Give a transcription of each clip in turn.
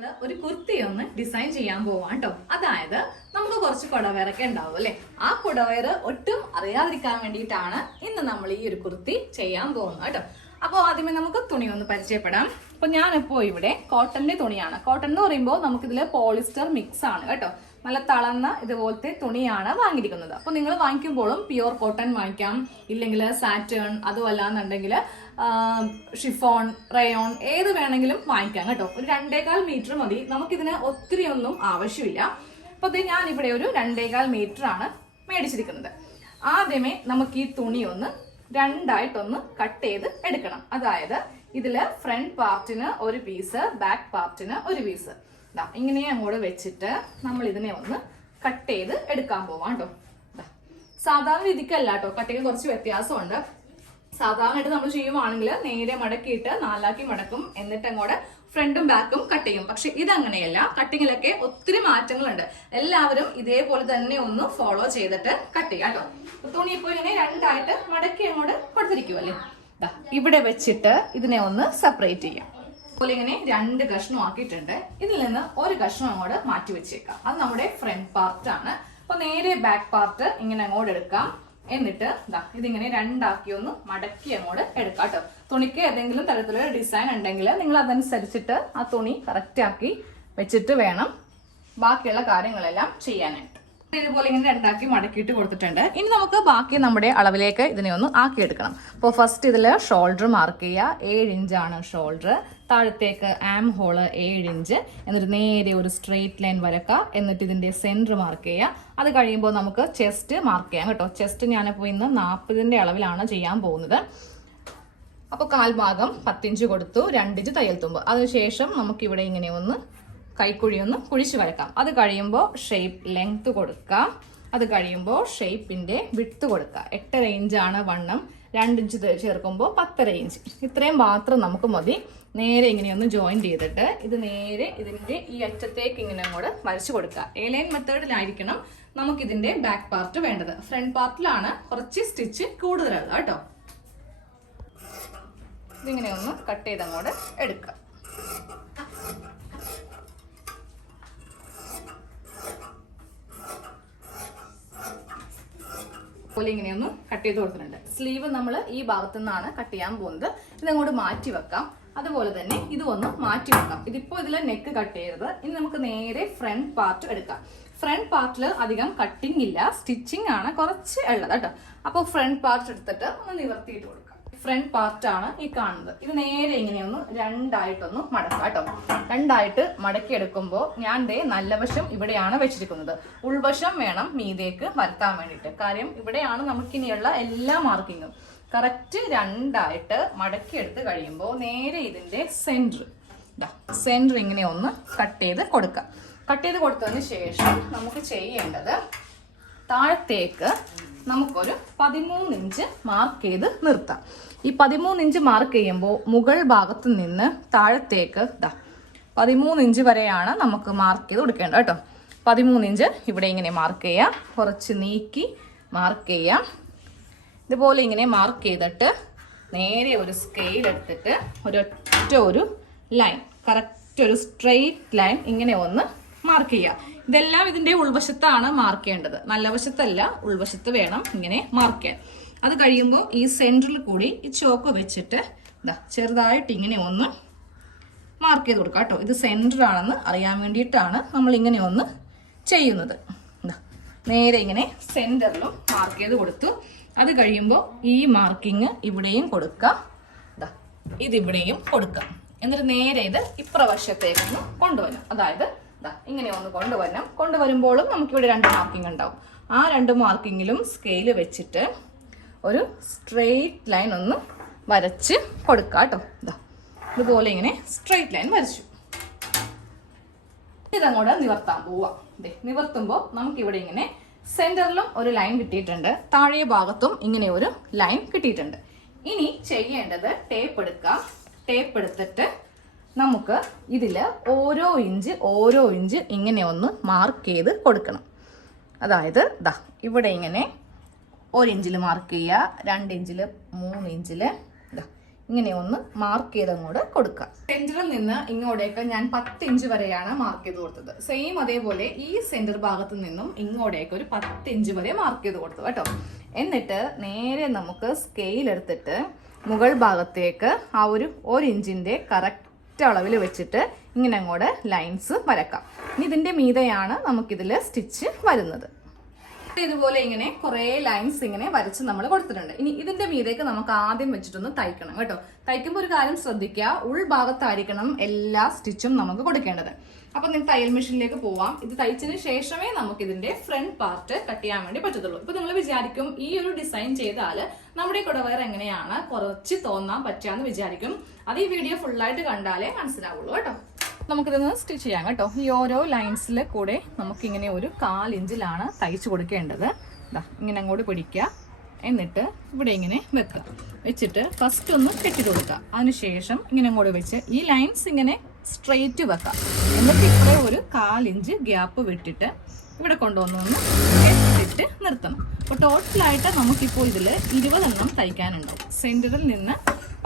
നമ്മൾ ഒരു കുർത്തി ഒന്ന് ഡിസൈൻ ചെയ്യാൻ പോവാം കേട്ടോ. അതായത് നമുക്ക് കുറച്ച് കുടവയറൊക്കെ ഉണ്ടാവും അല്ലെ, ആ കുടവയർ ഒട്ടും അറിയാതിരിക്കാൻ വേണ്ടിയിട്ടാണ് ഇന്ന് നമ്മൾ ഈ ഒരു കുർത്തി ചെയ്യാൻ പോകുന്നത് കേട്ടോ. അപ്പോൾ ആദ്യമേ നമുക്ക് തുണി ഒന്ന് പരിചയപ്പെടാം. അപ്പൊ ഞാനിപ്പോ ഇവിടെ കോട്ടന്റെ തുണിയാണ്. കോട്ടൺ എന്ന് പറയുമ്പോൾ നമുക്കിതിൽ പോളിസ്റ്റർ മിക്സ് ആണ് കേട്ടോ. നല്ല തളർന്ന ഇതുപോലത്തെ തുണിയാണ് വാങ്ങിയിരിക്കുന്നത്. അപ്പൊ നിങ്ങൾ വാങ്ങിക്കുമ്പോഴും പ്യുവർ കോട്ടൺ വാങ്ങിക്കാം, ഇല്ലെങ്കിൽ സാറ്റേൺ, അതുമല്ലാന്നുണ്ടെങ്കിൽ ഷിഫോൺ, റയോൺ ഏത് വേണമെങ്കിലും വാങ്ങിക്കാം കേട്ടോ. ഒരു 2.25 മീറ്റർ മതി, നമുക്കിതിന് ഒത്തിരി ഒന്നും ആവശ്യമില്ല. അപ്പൊ ഇത് ഞാൻ ഇവിടെ ഒരു 2.25 മീറ്റർ ആണ് മേടിച്ചിരിക്കുന്നത്. ആദ്യമേ നമുക്ക് ഈ തുണി ഒന്ന് രണ്ടായിട്ടൊന്ന് കട്ട് ചെയ്ത് എടുക്കണം. അതായത് ഇതില് ഫ്രണ്ട് പാർട്ടിന് ഒരു പീസ്, ബാക്ക് പാർട്ടിന് ഒരു പീസ്, ഇങ്ങനെ അങ്ങോട്ട് വെച്ചിട്ട് നമ്മൾ ഇതിനെ ഒന്ന് കട്ട് ചെയ്ത് എടുക്കാൻ പോവാം കേട്ടോ. സാധാരണ രീതിക്കല്ല കേട്ടോ, കട്ടിങ് കുറച്ച് വ്യത്യാസമുണ്ട്. സാധാരണയായിട്ട് നമ്മൾ ചെയ്യുവാണെങ്കിൽ നേരെ മടക്കിയിട്ട് 4 മടക്കും, എന്നിട്ട് അങ്ങോട്ട് ഫ്രണ്ടും ബാക്കും കട്ട് ചെയ്യും. പക്ഷെ ഇതങ്ങനെയല്ല, കട്ടിങ്ങിലൊക്കെ ഒത്തിരി മാറ്റങ്ങളുണ്ട്. എല്ലാവരും ഇതേപോലെ തന്നെ ഒന്ന് ഫോളോ ചെയ്തിട്ട് കട്ട് ചെയ്യാം കേട്ടോ. തുണി ഇപ്പോൾ ഇങ്ങനെ രണ്ടായിട്ട് മടക്കി അങ്ങോട്ട് കൊടുത്തിരിക്കുമല്ലേ, ഇവിടെ വെച്ചിട്ട് ഇതിനെ ഒന്ന് സെപ്പറേറ്റ് ചെയ്യാം. അതുപോലെ ഇങ്ങനെ 2 കഷ്ണം ആക്കിയിട്ടുണ്ട്. ഇതിൽ നിന്ന് ഒരു കഷ്ണം അങ്ങോട്ട് മാറ്റി വെച്ചേക്കാം. അത് നമ്മുടെ ഫ്രണ്ട് പാർട്ട് ആണ്. അപ്പൊ നേരെ ബാക്ക് പാർട്ട് ഇങ്ങനെ അങ്ങോട്ട് എടുക്കാം. എന്നിട്ട് ഇതിങ്ങനെ രണ്ടാക്കി ഒന്ന് മടക്കി അങ്ങോട്ട് എടുക്കാം കേട്ടോ. തുണിക്ക് ഏതെങ്കിലും തരത്തിലുള്ള ഡിസൈൻ ഉണ്ടെങ്കിൽ നിങ്ങൾ അതനുസരിച്ചിട്ട് ആ തുണി കറക്റ്റ് ആക്കി വെച്ചിട്ട് വേണം ബാക്കിയുള്ള കാര്യങ്ങളെല്ലാം ചെയ്യാനായിട്ട്. ഇതുപോലെ ഇങ്ങനെ രണ്ടാക്കി മടക്കിയിട്ട് കൊടുത്തിട്ടുണ്ട്. ഇനി നമുക്ക് ബാക്കി നമ്മുടെ അളവിലേക്ക് ഇതിനെ ഒന്ന് ആക്കിയെടുക്കണം. അപ്പോൾ ഫസ്റ്റ് ഇതിൽ ഷോൾഡർ മാർക്ക് ചെയ്യുക. 7 ഇഞ്ചാണ് ഷോൾഡർ. താഴത്തേക്ക് ആം ഹോള് 7 ഇഞ്ച്. എന്നിട്ട് നേരെ ഒരു സ്ട്രെയിറ്റ് ലൈൻ വരക്കുക. എന്നിട്ട് ഇതിന്റെ സെന്റർ മാർക്ക് ചെയ്യുക. അത് കഴിയുമ്പോൾ നമുക്ക് ചെസ്റ്റ് മാർക്ക് ചെയ്യാം കേട്ടോ. ചെസ്റ്റ് ഞാനിപ്പോൾ ഇന്ന് 40ന്റെ അളവിലാണ് ചെയ്യാൻ പോകുന്നത്. അപ്പോൾ കാൽഭാഗം 10 ഇഞ്ച് കൊടുത്തു, 2 ഇഞ്ച് തയ്യൽ തുമ്പ്. അതിനുശേഷം നമുക്കിവിടെ ഇങ്ങനെ ഒന്ന് കൈക്കുഴി ഒന്ന് കുഴിച്ച് വരക്കാം. അത് കഴിയുമ്പോൾ ഷേപ്പ് ലെങ്ത് കൊടുക്കാം. അത് കഴിയുമ്പോൾ ഷേപ്പിന്റെ വിഡ്ത്ത് കൊടുക്കുക. 8.5 ഇഞ്ചാണ് വണ്ണം, 2 ഇഞ്ച് ചേർക്കുമ്പോൾ 10.5 ഇഞ്ച്. ഇത്രയും മാത്രം നമുക്ക് മതി. നേരെ ഇങ്ങനെയൊന്ന് ജോയിൻ ചെയ്തിട്ട് ഇത് നേരെ ഇതിന്റെ ഈ അറ്റത്തേക്ക് ഇങ്ങനെ അങ്ങോട്ട് വരച്ചു കൊടുക്കുക. എ-ലൈൻ മെത്തേഡിലായിരിക്കണം നമുക്കിതിന്റെ ബാക്ക് പാർട്ട് വേണ്ടത്. ഫ്രണ്ട് പാർട്ടിലാണ് കുറച്ച് സ്റ്റിച്ച് കൂടുതലുള്ളത് കേട്ടോ. ഇതിങ്ങനെ ഒന്ന് കട്ട് ചെയ്ത് അങ്ങോട്ട് എടുക്കുക. ഇങ്ങനെയൊന്ന് കട്ട് ചെയ്ത് കൊടുത്തിട്ടുണ്ട്. സ്ലീവ് നമ്മൾ ഈ ഭാഗത്തു നിന്നാണ് കട്ട് ചെയ്യാൻ പോകുന്നത്. ഇതങ്ങോട്ട് മാറ്റി വെക്കാം. അതുപോലെ തന്നെ ഇത് ഒന്ന് മാറ്റി വെക്കാം. ഇതിപ്പോ ഇതിൽ നെക്ക് കട്ട് ചെയ്യരുത്. ഇനി നമുക്ക് നേരെ ഫ്രണ്ട് പാർട്ട് എടുക്കാം. ഫ്രണ്ട് പാർട്ടിൽ അധികം കട്ടിങ് ഇല്ല, സ്റ്റിച്ചിങ് ആണ് കുറച്ച് ഉള്ളത് കേട്ടോ. അപ്പോൾ ഫ്രണ്ട് പാർട്ട് എടുത്തിട്ട് ഒന്ന് നിവർത്തിയിട്ട് കൊടുക്കാം. ഫ്രണ്ട് പാർട്ടാണ് ഈ കാണുന്നത്. ഇത് നേരെ ഇങ്ങനെയൊന്ന് രണ്ടായിട്ടൊന്ന് മടക്കാം കേട്ടോ. രണ്ടായിട്ട് മടക്കി എടുക്കുമ്പോൾ ഞാൻ നല്ല വശം ഇവിടെയാണ് വെച്ചിരിക്കുന്നത്. ഉൾവശം വേണം മീതേക്ക് വരുത്താൻ വേണ്ടിയിട്ട്. കാര്യം ഇവിടെയാണ് നമുക്കിനിയുള്ള എല്ലാ മാർക്കിങ്ങും. കറക്റ്റ് രണ്ടായിട്ട് മടക്കി എടുത്ത് കഴിയുമ്പോൾ നേരെ ഇതിന്റെ സെന്റർ ഇങ്ങനെ ഒന്ന് കട്ട് ചെയ്ത് കൊടുക്കാം. കട്ട് ചെയ്ത് കൊടുത്തതിന് ശേഷം നമുക്ക് ചെയ്യേണ്ടത് താഴത്തേക്ക് നമുക്കൊരു 13 ഇഞ്ച് മാർക്ക് ചെയ്ത് നിർത്താം. ഈ 13 ഇഞ്ച് മാർക്ക് ചെയ്യുമ്പോൾ മുകൾ ഭാഗത്ത് നിന്ന് താഴത്തേക്ക് 13 ഇഞ്ച് വരെയാണ് നമുക്ക് മാർക്ക് ചെയ്ത് കൊടുക്കേണ്ടത് കേട്ടോ. 13 ഇഞ്ച് ഇവിടെ ഇങ്ങനെ മാർക്ക് ചെയ്യാം. കുറച്ച് നീക്കി മാർക്ക് ചെയ്യാം. ഇതുപോലെ ഇങ്ങനെ മാർക്ക് ചെയ്തിട്ട് നേരെ ഒരു സ്കെയിൽ എടുത്തിട്ട് ഒരു ലൈൻ, കറക്റ്റ് ഒരു സ്ട്രെയിറ്റ് ലൈൻ ഇങ്ങനെ ഒന്ന് മാർക്ക് ചെയ്യുക. ഇതെല്ലാം ഇതിന്റെ ഉൾവശത്താണ് മാർക്ക് ചെയ്യേണ്ടത്, നല്ല വശത്തല്ല, ഉൾവശത്ത് വേണം ഇങ്ങനെ മാർക്ക് ചെയ്യാൻ. അത് കഴിയുമ്പോൾ ഈ സെന്ററിൽ കൂടി ഈ ചോക്ക് വെച്ചിട്ട് ചെറുതായിട്ട് ഇങ്ങനെ ഒന്ന് മാർക്ക് ചെയ്ത് കൊടുക്കാം കേട്ടോ. ഇത് സെന്റർ ആണെന്ന് അറിയാൻ വേണ്ടിയിട്ടാണ് നമ്മൾ ഇങ്ങനെ ഒന്ന് ചെയ്യുന്നത്. നേരെ ഇങ്ങനെ സെന്ററിലും മാർക്ക് ചെയ്ത് കൊടുത്തു. അത് കഴിയുമ്പോൾ ഈ മാർക്കിങ് ഇവിടെയും കൊടുക്കാം, ഇതിവിടെയും കൊടുക്കാം. എന്നിട്ട് നേരെ ഇത് ഇപ്രവശത്തേക്കൊന്ന് കൊണ്ടുവരണം. അതായത് ഇങ്ങനെ ഒന്ന് കൊണ്ടുവരുമ്പോഴും നമുക്കിവിടെ 2 മാർക്കിംഗ് ഉണ്ടാവും. ആ 2 മാർക്കിങ്ങിലും സ്കെയില് വെച്ചിട്ട് ഒരു സ്ട്രെയിറ്റ് ലൈൻ ഒന്ന് വരച്ച് കൊടുക്കാം കേട്ടോ. ഇതുപോലെ ഇങ്ങനെ സ്ട്രെയിറ്റ് ലൈൻ വരച്ചു. ഇതങ്ങോട്ട് നിവർത്താൻ പോവാം. നിവർത്തുമ്പോൾ നമുക്കിവിടെ ഇങ്ങനെ സെന്ററിലും ഒരു ലൈൻ കിട്ടിയിട്ടുണ്ട്, താഴെ ഭാഗത്തും ഇങ്ങനെ ഒരു ലൈൻ കിട്ടിയിട്ടുണ്ട്. ഇനി ചെയ്യേണ്ടത് ടേപ്പ് എടുക്കാം. ടേപ്പ് എടുത്തിട്ട് നമുക്ക് ഇതില് ഓരോ ഇഞ്ച് ഇങ്ങനെ ഒന്ന് മാർക്ക് ചെയ്ത് കൊടുക്കണം. അതായത് ഇവിടെ ഇങ്ങനെ 1 ഇഞ്ചിൽ മാർക്ക് ചെയ്യുക, 2 ഇഞ്ചിൽ, 3 ഇഞ്ചിൽ ഇങ്ങനെ ഒന്ന് മാർക്ക് ചെയ്ത് അങ്ങോട്ട് കൊടുക്കുക. സെന്ററിൽ നിന്ന് ഇങ്ങോട്ടേക്ക് ഞാൻ 10 ഇഞ്ച് വരെയാണ് മാർക്ക് ചെയ്ത് കൊടുത്തത്. സെയിം അതേപോലെ ഈ സെന്റർ ഭാഗത്ത് നിന്നും ഇങ്ങോട്ടേക്ക് ഒരു 10 ഇഞ്ച് വരെ മാർക്ക് ചെയ്ത് കൊടുത്തു കേട്ടോ. എന്നിട്ട് നേരെ നമുക്ക് സ്കെയിൽ എടുത്തിട്ട് മുകൾ ഭാഗത്തേക്ക് ആ ഒരു 1 ഇഞ്ചിന്റെ കറക്റ്റ് അളവിൽ വെച്ചിട്ട് ഇങ്ങനെ അങ്ങോട്ട് ലൈൻസ് വരക്കാം. ഇനി ഇതിന്റെ മീതെയാണ് നമുക്കിതിൽ സ്റ്റിച്ച് വരുന്നത്. ഇതുപോലെ ഇങ്ങനെ കുറെ ലൈൻസ് ഇങ്ങനെ വരച്ച് നമ്മൾ കൊടുത്തിട്ടുണ്ട്. ഇനി ഇതിന്റെ മീതേക്ക് നമുക്ക് ആദ്യം വെച്ചിട്ടൊന്ന് തയ്ക്കണം കേട്ടോ. തയ്ക്കുമ്പോൾ ഒരു കാര്യം ശ്രദ്ധിക്കുക, ഉൾഭാഗത്തായിരിക്കണം എല്ലാ സ്റ്റിച്ചും നമുക്ക് കൊടുക്കേണ്ടത്. അപ്പൊ നിങ്ങൾക്ക് തയ്യൽ മെഷീനിലേക്ക് പോവാം. ഇത് തയ്ച്ചതിന് ശേഷമേ നമുക്ക് ഇതിന്റെ ഫ്രണ്ട് പാർട്ട് കട്ട് ചെയ്യാൻ വേണ്ടി പറ്റത്തുള്ളൂ. ഇപ്പൊ നിങ്ങൾ വിചാരിക്കും ഈ ഒരു ഡിസൈൻ ചെയ്താൽ നമ്മുടെ കുടവയർ എങ്ങനെയാണ് കുറച്ച് തോന്നാൻ പറ്റാന്ന് വിചാരിക്കും. അത് ഈ വീഡിയോ ഫുള്ളായിട്ട് കണ്ടാലേ മനസ്സിലാവുള്ളൂ കേട്ടോ. നമുക്കിതൊന്ന് സ്റ്റിച്ച് ചെയ്യാം കേട്ടോ. ഈ ഓരോ ലൈൻസിൽ കൂടെ നമുക്കിങ്ങനെ ഒരു 1/4 ഇഞ്ചിലാണ് തയ്ച്ചു കൊടുക്കേണ്ടത്. ഇതാ ഇങ്ങനെ അങ്ങോട്ട് പിടിക്കുക, എന്നിട്ട് ഇവിടെ ഇങ്ങനെ വെക്കുക. വെച്ചിട്ട് ഫസ്റ്റ് ഒന്ന് കെട്ടി കൊടുക്കുക. അതിനുശേഷം ഇങ്ങനെ അങ്ങോട്ട് വെച്ച് ഈ ലൈൻസ് ഇങ്ങനെ സ്ട്രെയിറ്റ് വെക്കാം. എന്നിട്ട് ഇവിടെ ഒരു 1/4 ഇഞ്ച് ഗ്യാപ്പ് വിട്ടിട്ട് ഇവിടെ കൊണ്ടുവന്നൊന്ന് എടുത്തിട്ട് നിർത്തണം. അപ്പോൾ ടോട്ടലായിട്ട് നമുക്കിപ്പോൾ ഇതിൽ 20 എണ്ണം തയ്ക്കാനുണ്ട്. സെൻറ്ററിൽ നിന്ന്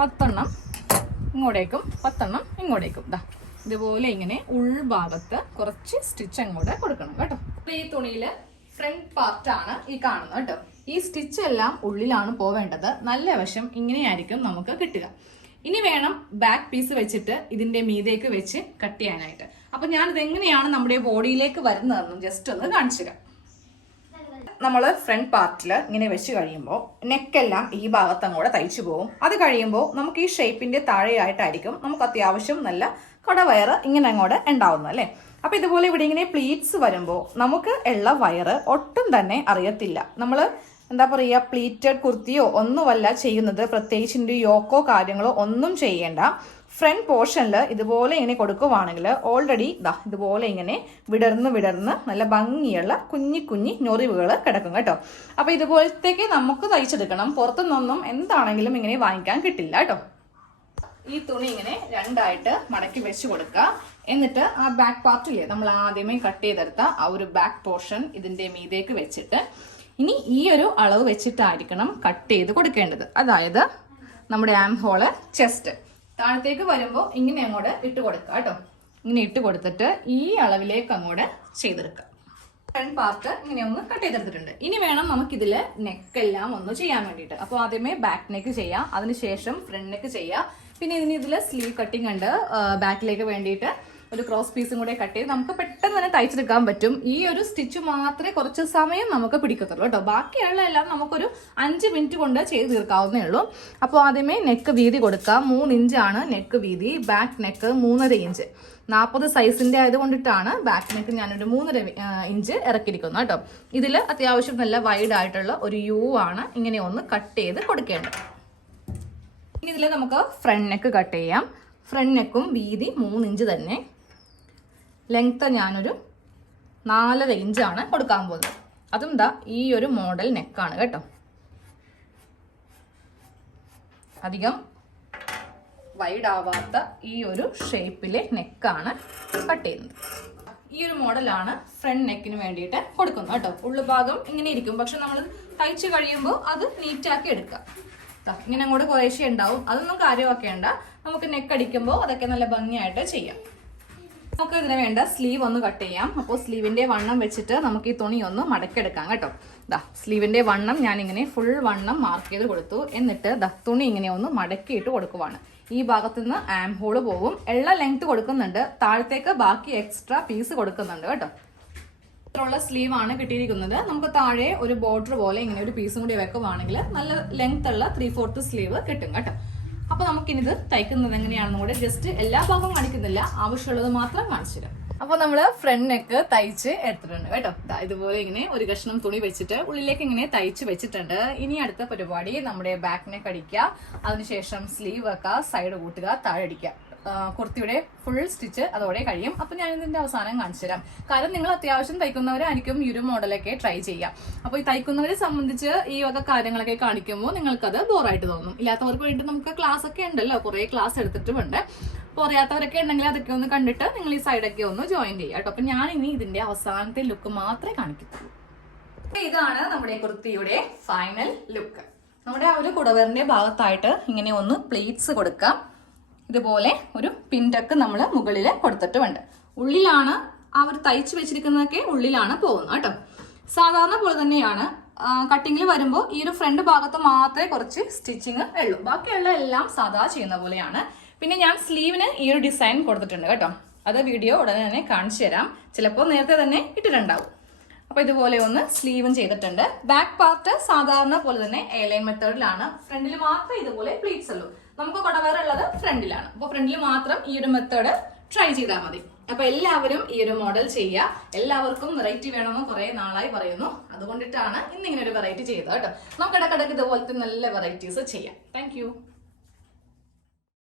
10 എണ്ണം ഇങ്ങോട്ടേക്കും 10 എണ്ണം ഇങ്ങോട്ടേക്കും. ഇതാ ഇതുപോലെ ഇങ്ങനെ ഉൾഭാഗത്ത് കുറച്ച് സ്റ്റിച്ച് അങ്ങോട്ട് കൊടുക്കണം കേട്ടോ. ഈ തുണിയില് ഫ്രണ്ട് പാർട്ടാണ് ഈ കാണുന്നത് കേട്ടോ. ഈ സ്റ്റിച്ച് എല്ലാം ഉള്ളിലാണ് പോവേണ്ടത്. നല്ല വശം ഇങ്ങനെയായിരിക്കും നമുക്ക് കിട്ടുക. ഇനി വേണം ബാക്ക് പീസ് വെച്ചിട്ട് ഇതിന്റെ മീതേക്ക് വെച്ച് കട്ട് ചെയ്യാനായിട്ട്. അപ്പൊ ഞാനിത് എങ്ങനെയാണ് നമ്മുടെ ബോഡിയിലേക്ക് വരുന്നതെന്നും ജസ്റ്റ് ഒന്ന് കാണിച്ചു തരാം. നമ്മൾ ഫ്രണ്ട് പാർട്ടിൽ ഇങ്ങനെ വെച്ച് കഴിയുമ്പോൾ നെക്കെല്ലാം ഈ ഭാഗത്ത് അങ്ങോട്ട് തയ്ച്ചു പോകും. അത് കഴിയുമ്പോൾ നമുക്ക് ഈ ഷേപ്പിന്റെ താഴെയായിട്ടായിരിക്കും നമുക്ക് അത്യാവശ്യം നല്ല കുടവയറ് ഇങ്ങനെ അങ്ങോട്ട് ഉണ്ടാവുന്നത് അല്ലേ. അപ്പൊ ഇതുപോലെ ഇവിടെ ഇങ്ങനെ പ്ലീറ്റ്സ് വരുമ്പോൾ നമുക്ക് ഉള്ള വയറ് ഒട്ടും തന്നെ അറിയത്തില്ല. നമ്മൾ എന്താ പറയുക, പ്ലീറ്റഡ് കുർത്തിയോ ഒന്നുമല്ല ചെയ്യുന്നത്. പ്രത്യേകിച്ച് യോക്കോ കാര്യങ്ങളോ ഒന്നും ചെയ്യേണ്ട. ഫ്രണ്ട് പോർഷനിൽ ഇതുപോലെ ഇങ്ങനെ കൊടുക്കുവാണെങ്കിൽ ഓൾറെഡി ഇതുപോലെ ഇങ്ങനെ വിടർന്ന് നല്ല ഭംഗിയുള്ള കുഞ്ഞി ഞൊറിവുകൾ കിടക്കും കേട്ടോ. അപ്പൊ ഇതുപോലത്തേക്ക് നമുക്ക് തയ്ച്ചെടുക്കണം. പുറത്തുനിന്നൊന്നും എന്താണെങ്കിലും ഇങ്ങനെ വാങ്ങിക്കാൻ കിട്ടില്ല കേട്ടോ. ഈ തുണി ഇങ്ങനെ രണ്ടായിട്ട് മടക്കി വെച്ച് കൊടുക്കുക. എന്നിട്ട് ആ ബാക്ക് പാർട്ടില്ലേ നമ്മൾ ആദ്യമേ കട്ട് ചെയ്തെടുത്ത ആ ഒരു ബാക്ക് പോർഷൻ ഇതിന്റെ മീതേക്ക് വെച്ചിട്ട് ഇനി ഈ ഒരു അളവ് വെച്ചിട്ടായിരിക്കണം കട്ട് ചെയ്ത് കൊടുക്കേണ്ടത്. അതായത് നമ്മുടെ ആം ഹോള് ചെസ്റ്റ് താഴത്തേക്ക് വരുമ്പോൾ ഇങ്ങനെ അങ്ങോട്ട് ഇട്ട് കൊടുക്കുക കേട്ടോ. ഇങ്ങനെ ഇട്ട് കൊടുത്തിട്ട് ഈ അളവിലേക്ക് അങ്ങോട്ട് ചെയ്തെടുക്കുക. ഫ്രണ്ട് പാർട്ട് ഇങ്ങനെ ഒന്ന് കട്ട് ചെയ്തെടുത്തിട്ടുണ്ട്. ഇനി വേണം നമുക്കിതില് നെക്കെല്ലാം ഒന്ന് ചെയ്യാൻ വേണ്ടിയിട്ട്. അപ്പോൾ ആദ്യമേ ബാക്ക് നെക്ക് ചെയ്യാം, അതിനുശേഷം ഫ്രണ്ട് നെക്ക് ചെയ്യാം. പിന്നെ ഇതിൽ സ്ലീവ് കട്ടിങ് ഉണ്ട്. ബാക്കിലേക്ക് വേണ്ടിയിട്ട് ഒരു ക്രോസ് പീസും കൂടെ കട്ട് ചെയ്ത് നമുക്ക് പെട്ടെന്ന് തന്നെ തയ്ച്ചെടുക്കാൻ പറ്റും. ഈ ഒരു സ്റ്റിച്ച് മാത്രമേ കുറച്ച് സമയം നമുക്ക് പിടിക്കത്തുള്ളൂ കേട്ടോ. ബാക്കിയുള്ള എല്ലാം നമുക്കൊരു 5 മിനിറ്റ് കൊണ്ട് ചെയ്ത് തീർക്കാവുന്നേ ഉള്ളൂ. അപ്പോൾ ആദ്യമേ നെക്ക് വീതി കൊടുക്കുക. 3 ഇഞ്ചാണ് നെക്ക് വീതി. Back neck 3.5 inch. 40 സൈസിന്റെ ആയതുകൊണ്ടിട്ടാണ് ബാക്ക് നെക്ക് ഞാനൊരു 3.5 ഇഞ്ച് ഇറക്കിയിരിക്കുന്നത് കേട്ടോ. ഇതിൽ അത്യാവശ്യം നല്ല വൈഡ് ആയിട്ടുള്ള ഒരു യു ആണ് ഇങ്ങനെ ഒന്ന് കട്ട് ചെയ്ത് കൊടുക്കേണ്ടത്. ഇനി ഇതിൽ നമുക്ക് ഫ്രണ്ട് നെക്ക് കട്ട് ചെയ്യാം. ഫ്രണ്ട് നെക്കും വീതി 3 ഇഞ്ച് തന്നെ. ലെങ്ത് ഞാനൊരു 4.5 ഇഞ്ചാണ് കൊടുക്കാൻ പോകുന്നത്. അതും ഈ ഒരു മോഡൽ നെക്കാണ് കേട്ടോ. അധികം വൈഡ് ആവാത്ത ഈ ഒരു ഷേപ്പിലെ നെക്കാണ് കട്ട് ചെയ്യുന്നത്. ഈ ഒരു മോഡലാണ് ഫ്രണ്ട് നെക്കിന് വേണ്ടിയിട്ട് കൊടുക്കുന്നത് കേട്ടോ. ഉള്ളുഭാഗം ഇങ്ങനെ ഇരിക്കും, പക്ഷെ നമ്മൾ തയ്ച്ച് കഴിയുമ്പോൾ അത് നീറ്റാക്കി എടുക്കാം. ഇങ്ങനെ അങ്ങോട്ട് കുറേശ്ശേ ഉണ്ടാവും, അതൊന്നും കാര്യമാക്കേണ്ട. നമുക്ക് നെക്ക് അടിക്കുമ്പോൾ അതൊക്കെ നല്ല ഭംഗിയായിട്ട് ചെയ്യാം. നമുക്ക് ഇതിന് വേണ്ട സ്ലീവ് ഒന്ന് കട്ട് ചെയ്യാം. അപ്പോൾ സ്ലീവിന്റെ വണ്ണം വെച്ചിട്ട് നമുക്ക് ഈ തുണി ഒന്ന് മടക്കിയെടുക്കാം കേട്ടോ. സ്ലീവിന്റെ വണ്ണം ഞാനിങ്ങനെ ഫുൾ വണ്ണം മാർക്ക് ചെയ്ത് കൊടുത്തു. എന്നിട്ട് തുണി ഇങ്ങനെ ഒന്ന് മടക്കിയിട്ട് കൊടുക്കുവാണ്. ഈ ഭാഗത്തു നിന്ന് ആം ഹോള് പോവും. എള്ള ലെങ്ത് കൊടുക്കുന്നുണ്ട്, താഴത്തേക്ക് ബാക്കി എക്സ്ട്രാ പീസ് കൊടുക്കുന്നുണ്ട് കേട്ടോ. ഇത്രയുള്ള സ്ലീവ് ആണ് കിട്ടിയിരിക്കുന്നത്. നമുക്ക് താഴെ ഒരു ബോർഡർ പോലെ ഇങ്ങനെ ഒരു പീസും കൂടി വെക്കുവാണെങ്കിൽ നല്ല ലെങ്ത് ഉള്ള 3/4 സ്ലീവ് കിട്ടും കേട്ടോ. അപ്പൊ നമുക്കിനിത് തയ്ക്കുന്നത് എങ്ങനെയാണെന്ന് കൂടെ ജസ്റ്റ് എല്ലാ ഭാഗവും കാണിക്കുന്നില്ല, ആവശ്യമുള്ളത് മാത്രം കാണിച്ചു തരാം. അപ്പൊ നമ്മള് ഫ്രണ്ട് നെക്ക് തയ്ച്ച് എടുത്തിട്ടുണ്ട് കേട്ടോ. ഇതുപോലെ ഇങ്ങനെ ഒരു കഷ്ണം തുണി വെച്ചിട്ട് ഉള്ളിലേക്ക് ഇങ്ങനെ തയ്ച്ച് വെച്ചിട്ടുണ്ട്. ഇനി അടുത്ത പരിപാടി നമ്മുടെ ബാക്ക് നെക്ക് അടിക്കുക, അതിനുശേഷം സ്ലീവ് വെക്കുക, സൈഡ് കൂട്ടുക, താഴെ അടിക്കുക. കുർത്തിയുടെ ഫുൾ സ്റ്റിച്ച് അതോടെ കഴിയും. അപ്പൊ ഞാൻ ഇതിന്റെ അവസാനം കാണിച്ചു തരാം. കാരണം നിങ്ങൾ അത്യാവശ്യം തയ്ക്കുന്നവരായിരിക്കും ഈ ഒരു മോഡലൊക്കെ ട്രൈ ചെയ്യാം. അപ്പൊ ഈ തയ്ക്കുന്നവരെ സംബന്ധിച്ച് ഈ വക കാര്യങ്ങളൊക്കെ കാണിക്കുമ്പോൾ നിങ്ങൾക്കത് ബോറായിട്ട് തോന്നും. ഇല്ലാത്തവർക്ക് വേണ്ടി നമുക്ക് ക്ലാസ് ഒക്കെ ഉണ്ടല്ലോ, കുറെ ക്ലാസ് എടുത്തിട്ടുമുണ്ട്. അപ്പോൾ അറിയാത്തവരൊക്കെ ഉണ്ടെങ്കിൽ അതൊക്കെ ഒന്ന് കണ്ടിട്ട് നിങ്ങൾ ഈ സൈഡൊക്കെ ഒന്ന് ജോയിൻ ചെയ്യാം കേട്ടോ. അപ്പൊ ഞാൻ ഇനി ഇതിന്റെ അവസാനത്തെ ലുക്ക് മാത്രമേ കാണിക്കത്തുള്ളൂ. ഇതാണ് നമ്മുടെ കുർത്തിയുടെ ഫൈനൽ ലുക്ക്. നമ്മുടെ ആ ഒരു കുടവയറിന്റെ ഭാഗത്തായിട്ട് ഇങ്ങനെ ഒന്ന് പ്ലീറ്റ്സ് കൊടുക്കാം. ഇതുപോലെ ഒരു പിൻടക്ക് നമ്മൾ മുകളിൽ കൊടുത്തിട്ടുമുണ്ട്. ഉള്ളിലാണ് ആ ഒരു തയ്ച്ച് വെച്ചിരിക്കുന്നതൊക്കെ ഉള്ളിലാണ് പോകുന്നത് കേട്ടോ. സാധാരണ പോലെ തന്നെയാണ്. കട്ടിങ്ങിൽ വരുമ്പോൾ ഈ ഒരു ഫ്രണ്ട് ഭാഗത്ത് മാത്രമേ കുറച്ച് സ്റ്റിച്ചിങ് ഉള്ളൂ. ബാക്കിയുള്ള എല്ലാം സാധാ ചെയ്യുന്ന പോലെയാണ്. പിന്നെ ഞാൻ സ്ലീവിന് ഈ ഒരു ഡിസൈൻ കൊടുത്തിട്ടുണ്ട് കേട്ടോ. അത് വീഡിയോ ഉടനെ തന്നെ കാണിച്ചു തരാം. ചിലപ്പോൾ നേരത്തെ തന്നെ ഇട്ടിട്ടുണ്ടാവും. അപ്പൊ ഇതുപോലെ ഒന്ന് സ്ലീവും ചെയ്തിട്ടുണ്ട്. ബാക്ക് പാർട്ട് സാധാരണ പോലെ തന്നെ എയർലൈൻ മെത്തേഡിലാണ്. ഫ്രണ്ടിൽ മാത്രമേ ഇതുപോലെ പ്ലീറ്റ്സ് ഉള്ളൂ. നമുക്ക് കുടവയർ ഉള്ളത് ഫ്രണ്ടിലാണ്. അപ്പൊ ഫ്രണ്ടിൽ മാത്രം ഈ ഒരു മെത്തേഡ് ട്രൈ ചെയ്താൽ മതി. അപ്പൊ എല്ലാവരും ഈ ഒരു മോഡൽ ചെയ്യുക. എല്ലാവർക്കും വെറൈറ്റി വേണമെന്ന് കുറെ നാളായി പറയുന്നു. അതുകൊണ്ടിട്ടാണ് ഇന്നിങ്ങനെ ഒരു വെറൈറ്റി ചെയ്തത് കേട്ടോ. നമുക്ക് ഇടക്കിടക്ക് ഇതുപോലത്തെ നല്ല വെറൈറ്റീസ് ചെയ്യാം. താങ്ക്